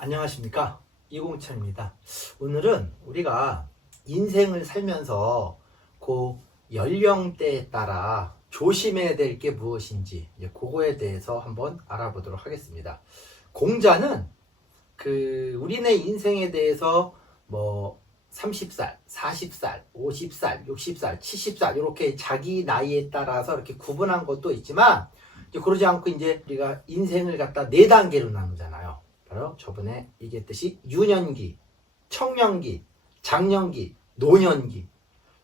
안녕하십니까, 이공찬입니다. 오늘은 우리가 인생을 살면서 그 연령대에 따라 조심해야 될 게 무엇인지 그거에 대해서 한번 알아보도록 하겠습니다. 공자는 우리네 인생에 대해서 뭐 30살, 40살, 50살, 60살, 70살 이렇게 자기 나이에 따라서 이렇게 구분한 것도 있지만 이제 그러지 않고 이제 우리가 인생을 갖다 4단계로 나누잖아요. 바로 저번에 얘기했듯이 유년기, 청년기, 장년기, 노년기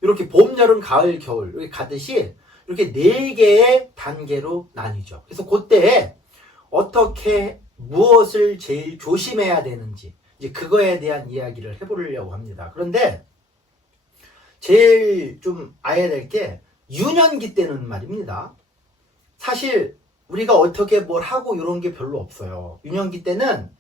이렇게 봄, 여름, 가을, 겨울 이렇게 가듯이 이렇게 4개의 단계로 나뉘죠. 그래서 그때 어떻게 무엇을 제일 조심해야 되는지 이제 그거에 대한 이야기를 해보려고 합니다. 그런데 제일 좀 알아야 될 게 유년기 때는 말입니다. 사실 우리가 어떻게 뭘 하고 이런 게 별로 없어요. 유년기 때는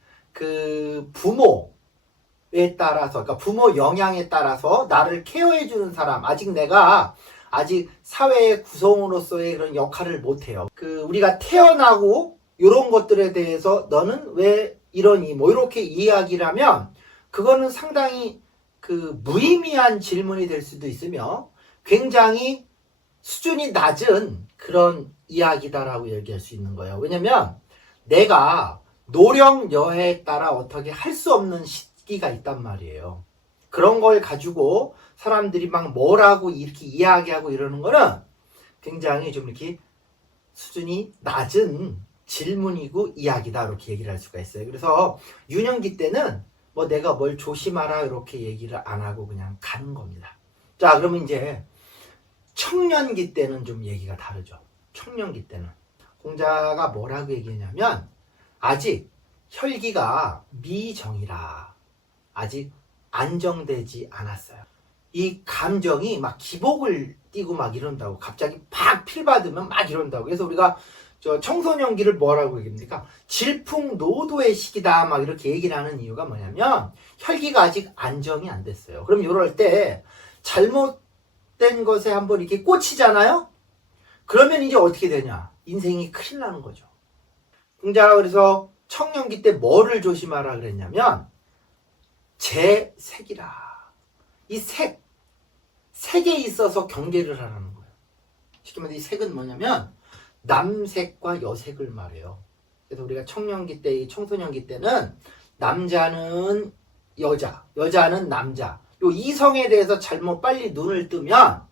부모에 따라서, 그러니까 부모 영향에 따라서 나를 케어해주는 사람, 내가 아직 사회의 구성으로서의 그런 역할을 못해요. 우리가 태어나고 이런 것들에 대해서 너는 왜 이러니? 뭐 이렇게 이야기를 하면 그거는 상당히 무의미한 질문이 될 수도 있으며 굉장히 수준이 낮은 그런 이야기다라고 얘기할 수 있는 거예요. 왜냐면 내가 노령여해에 따라 어떻게 할 수 없는 시기가 있단 말이에요. 그런 걸 가지고 사람들이 막 뭐라고 이렇게 이야기하고 이러는 거는 굉장히 좀 이렇게 수준이 낮은 질문이고 이야기다 이렇게 얘기를 할 수가 있어요. 그래서 유년기 때는 뭐 내가 뭘 조심하라 이렇게 얘기를 안 하고 그냥 가는 겁니다. 자, 그러면 이제 청년기 때는 좀 얘기가 다르죠. 청년기 때는 공자가 뭐라고 얘기했냐면 아직 혈기가 미정이라 아직 안정되지 않았어요. 이 감정이 막 기복을 띠고 막 이런다고, 갑자기 팍 필 받으면 막 이런다고. 그래서 우리가 청소년기를 뭐라고 얘기합니까? 질풍노도의 시기다 막 이렇게 얘기를 하는 이유가 뭐냐면 혈기가 아직 안정이 안 됐어요. 그럼 이럴 때 잘못된 것에 한번 이렇게 꽂히잖아요? 그러면 이제 어떻게 되냐? 인생이 큰일 나는 거죠. 공자가 그래서 청년기 때 뭐를 조심하라 그랬냐면 제색이라. 이 색에 있어서 경계를 하라는 거예요. 쉽게 말해서 이 색은 뭐냐면 남색과 여색을 말해요. 그래서 우리가 청년기 때, 이 청소년기 때는 남자는 여자, 여자는 남자. 요 이성에 대해서 잘못 빨리 눈을 뜨면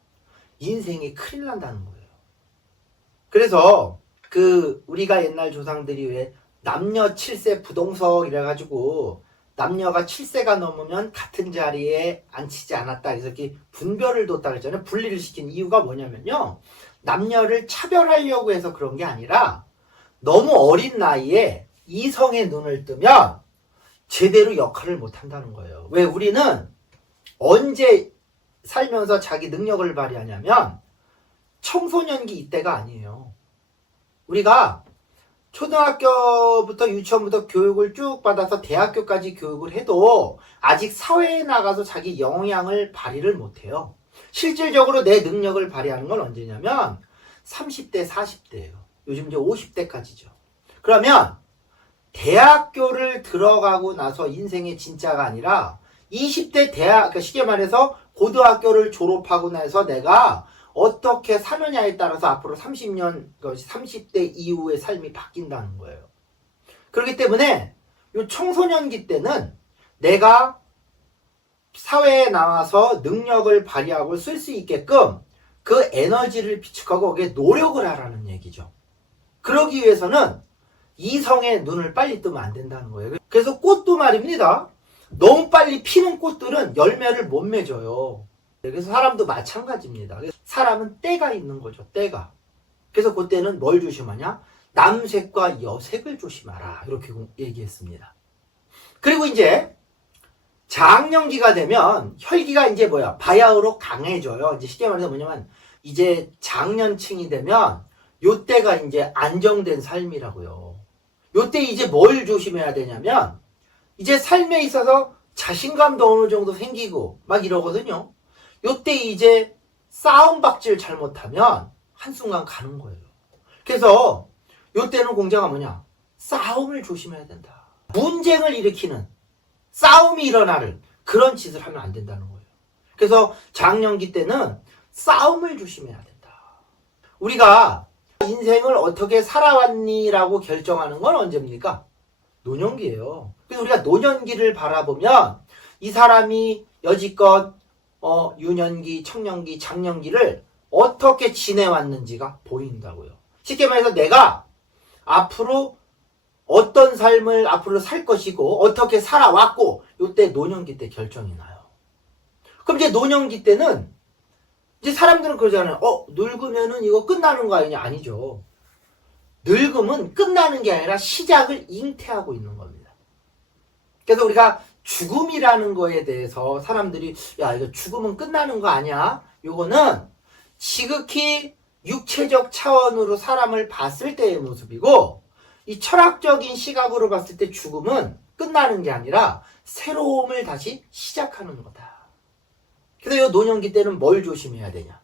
인생이 큰일 난다는 거예요. 그래서 우리가 옛날 조상들이 왜 남녀 7세 부동석 이래가지고 남녀가 7세가 넘으면 같은 자리에 앉히지 않았다. 그래서 이렇게 분별을 뒀다 그랬잖아요. 분리를 시킨 이유가 뭐냐면요. 남녀를 차별하려고 해서 그런 게 아니라 너무 어린 나이에 이성의 눈을 뜨면 제대로 역할을 못 한다는 거예요. 왜 우리는 언제 살면서 자기 능력을 발휘하냐면 청소년기 이때가 아니에요. 우리가 초등학교부터 유치원부터 교육을 쭉 받아서 대학교까지 교육을 해도 아직 사회에 나가서 자기 역량을 발휘를 못해요. 실질적으로 내 능력을 발휘하는 건 언제냐면 30대, 40대예요. 요즘 이제 50대까지죠. 그러면 대학교를 들어가고 나서 인생의 진짜가 아니라 20대 그러니까 쉽게 말해서 고등학교를 졸업하고 나서 내가 어떻게 사느냐에 따라서 앞으로 30대 이후의 삶이 바뀐다는 거예요. 그렇기 때문에 이 청소년기 때는 내가 사회에 나와서 능력을 발휘하고 쓸 수 있게끔 그 에너지를 비축하고 거기에 노력을 하라는 얘기죠. 그러기 위해서는 이성의 눈을 빨리 뜨면 안 된다는 거예요. 그래서 꽃도 말입니다. 너무 빨리 피는 꽃들은 열매를 못 맺어요. 그래서 사람도 마찬가지입니다. 사람은 때가 있는 거죠. 때가. 그래서 그때는 뭘 조심하냐? 남색과 여색을 조심하라. 이렇게 얘기했습니다. 그리고 이제 장년기가 되면 혈기가 이제 바야흐로 강해져요. 이제 쉽게 말해서 뭐냐면 이제 장년층이 되면 요때가 이제 안정된 삶이라고요. 요때 이제 뭘 조심해야 되냐면 이제 삶에 있어서 자신감도 어느 정도 생기고 막 이러거든요. 요때 이제 싸움박질 잘못하면 한순간 가는 거예요. 그래서 요때는 공자가 뭐냐? 싸움을 조심해야 된다. 분쟁을 일으키는 싸움이 일어나는 그런 짓을 하면 안 된다는 거예요. 그래서 장년기 때는 싸움을 조심해야 된다. 우리가 인생을 어떻게 살아왔니라고 결정하는 건 언제입니까? 노년기예요. 그래서 우리가 노년기를 바라보면 이 사람이 여지껏 유년기, 청년기, 장년기를 어떻게 지내왔는지가 보인다고요. 쉽게 말해서 내가 앞으로 어떤 삶을 앞으로 살 것이고 어떻게 살아왔고 이때 노년기 때 결정이 나요. 그럼 이제 노년기 때는 이제 사람들은 그러잖아요. 늙으면은 이거 끝나는 거 아니냐? 아니죠. 늙음은 끝나는 게 아니라 시작을 잉태하고 있는 겁니다. 그래서 우리가 죽음이라는 거에 대해서 사람들이 야 이거 죽음은 끝나는 거 아니야? 요거는 지극히 육체적 차원으로 사람을 봤을 때의 모습이고 이 철학적인 시각으로 봤을 때 죽음은 끝나는 게 아니라 새로움을 다시 시작하는 거다. 그래서 이 노년기 때는 뭘 조심해야 되냐?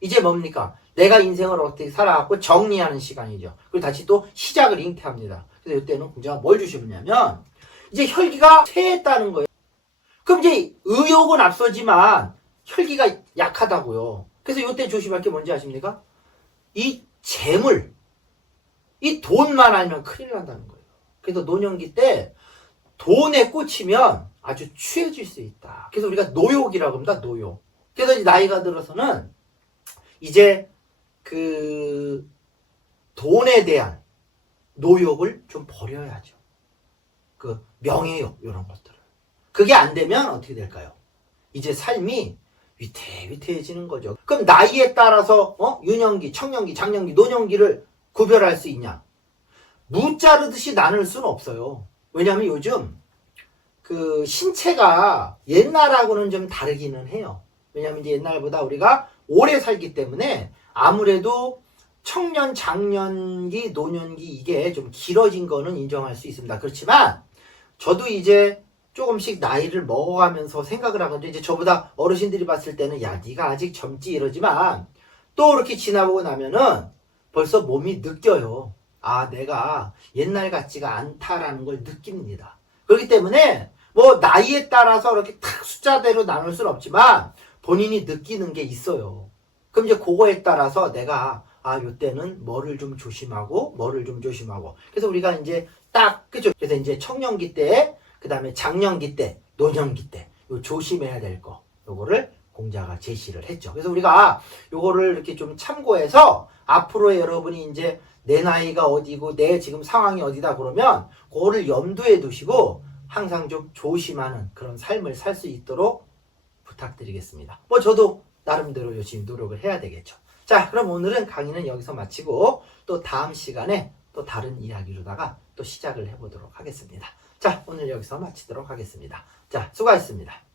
이제 뭡니까? 내가 인생을 어떻게 살아왔고 정리하는 시간이죠. 그리고 다시 또 시작을 잉태합니다. 그래서 이때는 제가 뭘 조심하냐면 이제 혈기가 쇠했다는 거예요. 그럼 이제 의욕은 앞서지만 혈기가 약하다고요. 그래서 이때 조심할 게 뭔지 아십니까? 이 재물, 이 돈만 알면 큰일 난다는 거예요. 그래서 노년기 때 돈에 꽂히면 아주 취해질 수 있다. 그래서 우리가 노욕이라고 합니다. 노욕. 그래서 이제 나이가 들어서는 이제 그 돈에 대한 노욕을 좀 버려야죠. 그 명예욕 이런 것들을. 그게 안 되면 어떻게 될까요? 이제 삶이 위태위태해지는 거죠. 그럼 나이에 따라서 유년기, 청년기, 장년기, 노년기를 구별할 수 있냐? 무 자르듯이 나눌 수는 없어요. 왜냐하면 요즘 그 신체가 옛날하고는 좀 다르기는 해요. 왜냐하면 이제 옛날보다 우리가 오래 살기 때문에 아무래도 청년, 장년기, 노년기 이게 좀 길어진 거는 인정할 수 있습니다. 그렇지만 저도 이제 조금씩 나이를 먹어가면서 생각을 하건데 이제 저보다 어르신들이 봤을 때는 야 네가 아직 젊지 이러지만 또 이렇게 지나보고 나면은 벌써 몸이 느껴요. 아 내가 옛날 같지가 않다라는 걸 느낍니다. 그렇기 때문에 뭐 나이에 따라서 이렇게 탁 숫자대로 나눌 수는 없지만 본인이 느끼는 게 있어요. 그럼 이제 그거에 따라서 내가 요때는 뭐를 좀 조심하고 뭐를 좀 조심하고 그래서 우리가 이제 딱 그죠. 그래서 이제 청년기 때 그 다음에 장년기 때 노년기 때 요 조심해야 될 거 요거를 공자가 제시를 했죠. 그래서 우리가 요거를 이렇게 좀 참고해서 앞으로 여러분이 이제 내 나이가 어디고 내 지금 상황이 어디다 그러면 그거를 염두에 두시고 항상 좀 조심하는 그런 삶을 살 수 있도록 부탁드리겠습니다. 뭐 저도 나름대로 열심히 노력을 해야 되겠죠. 자, 그럼 오늘은 강의는 여기서 마치고 또 다음 시간에 또 다른 이야기로다가 또 시작을 해보도록 하겠습니다. 자, 오늘 여기서 마치도록 하겠습니다. 자, 수고하셨습니다.